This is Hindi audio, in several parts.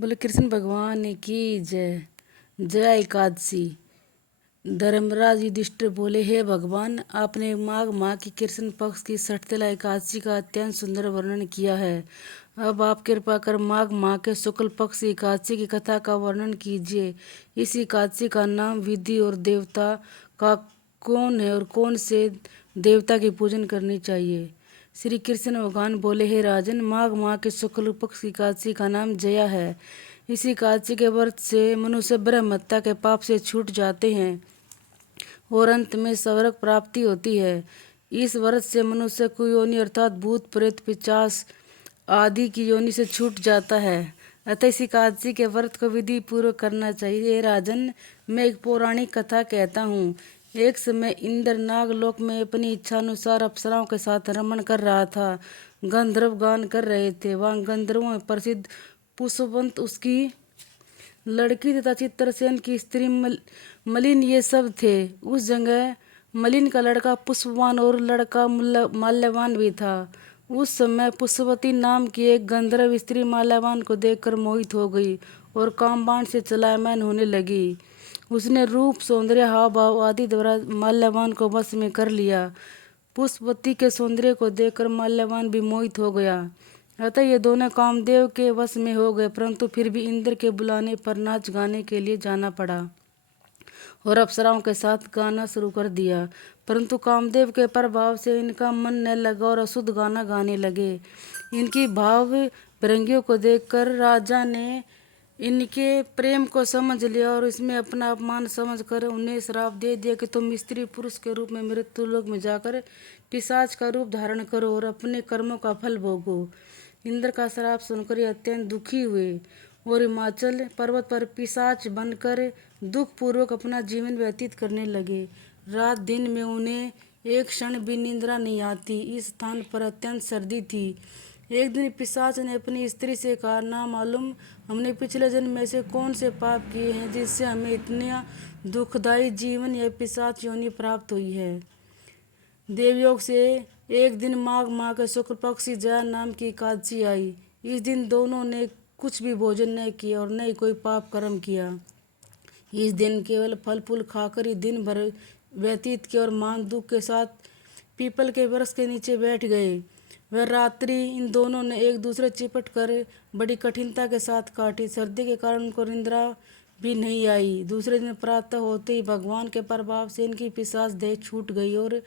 बोले कृष्ण भगवान की जय। जय एकादशी। धर्मराज युधिष्ठिर बोले, हे भगवान, आपने माघ माह की कृष्ण पक्ष की षठतिला एकादशी का अत्यंत सुंदर वर्णन किया है। अब आप कृपा कर माघ माह के शुक्ल पक्ष की एकादशी की कथा का वर्णन कीजिए। इस एकादशी का नाम, विधि और देवता का कौन है और कौन से देवता की पूजन करनी चाहिए। श्री कृष्ण भगवान बोले, हे राजन, माघ माह के शुक्ल पक्ष की एकादशी का नाम जया है। इस एकादशी के व्रत से मनुष्य ब्रह्म हत्या के पाप से छूट जाते हैं और अंत में स्वर्ग प्राप्ति होती है। इस व्रत से मनुष्य को योनि अर्थात भूत प्रेत पिशाच आदि की योनि से छूट जाता है। अतः इस एकादशी के व्रत को विधि पूर्वक करना चाहिए। राजन, मैं एक पौराणिक कथा कहता हूँ। एक समय इंद्र नागलोक में अपनी इच्छानुसार अप्सराओं के साथ रमण कर रहा था। गंधर्व गान कर रहे थे। वहाँ गंधर्वों में प्रसिद्ध पुष्पवंत, उसकी लड़की तथा चित्रसेन की स्त्री मलिन ये सब थे। उस जगह मलिन का लड़का पुष्पवान और लड़का माल्यवान भी था। उस समय पुष्पवती नाम की एक गंधर्व स्त्री माल्यवान को देखकर मोहित हो गई और कामबाण से चलायमान होने लगी। उसने रूप, सौंदर्य, हाव भाव आदि द्वारा माल्यवान को वश में कर लिया। पुष्पवती के सौंदर्य को देखकर माल्यवान भी मोहित हो गया। अतः ये दोनों कामदेव के वश में हो गए, परंतु फिर भी इंद्र के बुलाने पर नाच गाने के लिए जाना पड़ा और अप्सराओं के साथ गाना शुरू कर दिया। परंतु कामदेव के प्रभाव से इनका मन न लगा और अशुद्ध गाना गाने लगे। इनकी भाव भृंगियों को देखकर राजा ने इनके प्रेम को समझ लिया और इसमें अपना अपमान समझकर उन्हें श्राप दे दिया कि तुम स्त्री पुरुष के रूप में मृत्युलोक में जाकर पिशाच का रूप धारण करो और अपने कर्मों का फल भोगो। इंद्र का श्राप सुनकर ये अत्यंत दुखी हुए और हिमाचल पर्वत पर पिशाच बनकर दुख पूर्वक अपना जीवन व्यतीत करने लगे। रात दिन में उन्हें एक क्षण भी निद्रा नहीं आती। इस स्थान पर अत्यंत सर्दी थी। एक दिन पिशाच ने अपनी स्त्री से कहा, ना मालूम हमने पिछले जन्म में से कौन से पाप किए हैं जिससे हमें इतना दुखदायी जीवन या पिशाच योनि प्राप्त हुई है। देवयोग से एक दिन माघ माह के शुक्ल पक्ष की जया नाम की एकादशी आई। इस दिन दोनों ने कुछ भी भोजन न किया और न ही कोई पाप कर्म किया। इस दिन केवल फल फूल खाकर ही दिन भर व्यतीत किया और मान दुख के साथ पीपल के वृक्ष के नीचे बैठ गए। वह रात्रि इन दोनों ने एक दूसरे चिपट कर बड़ी कठिनता के साथ काटी। सर्दी के कारण उनको निद्रा भी नहीं आई। दूसरे दिन प्रातः होते ही भगवान के प्रभाव से इनकी पिशाच देह छूट गई और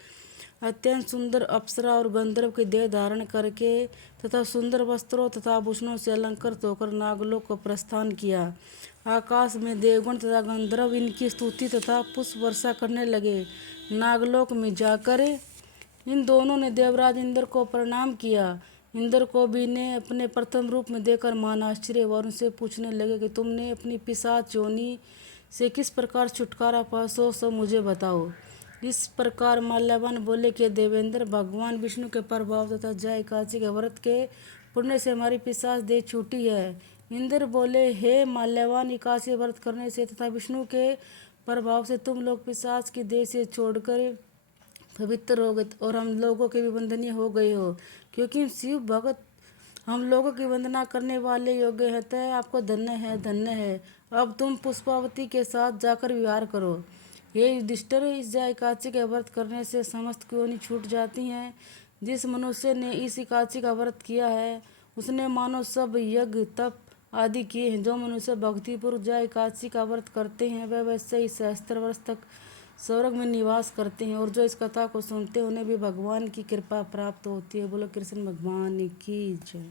अत्यंत सुंदर अप्सरा और गंधर्व की देह धारण करके तथा सुंदर वस्त्रों तथा आभूषणों से अलंकृत होकर नागलोक को प्रस्थान किया। आकाश में देवगण तथा गंधर्व इनकी स्तुति तथा पुष्प वर्षा करने लगे। नागलोक में जाकर इन दोनों ने देवराज इंद्र को प्रणाम किया। इंद्र को भी ने अपने प्रथम रूप में देखकर मान आश्चर्य हुआ और उनसे पूछने लगे कि तुमने अपनी पिशाच योनि से किस प्रकार छुटकारा पाया, सो मुझे बताओ। इस प्रकार माल्यवान बोले कि देवेंद्र, भगवान विष्णु के प्रभाव तथा जय एकादशी के व्रत के पुण्य से हमारी पिशाच देह छूटी है। इंद्र बोले, हे माल्यवान, एकादशी व्रत करने से तथा विष्णु के प्रभाव से तुम लोग पिशाच की देह से छोड़कर पवित्र हो गए और हम लोगों के भी वंदनीय हो गए हो, क्योंकि शिव भगत हम लोगों की वंदना करने वाले योग्य है। तय आपको धन्य है, धन्य है। अब तुम पुष्पावती के साथ जाकर विहार करो। ये युधिष्ठिर, इस जय एकादशी के व्रत करने से समस्त योनि छूट जाती हैं। जिस मनुष्य ने इस एकादशी का व्रत किया है उसने मानो सब यज्ञ तप आदि किए हैं। जो मनुष्य भक्तिपूर्वक जय एकादशी का व्रत करते हैं वह वैसे ही सहस्त्र वर्ष तक स्वर्ग में निवास करते हैं और जो इस कथा को सुनते हैं उन्हें भी भगवान की कृपा प्राप्त होती है। बोलो कृष्ण भगवान की जय।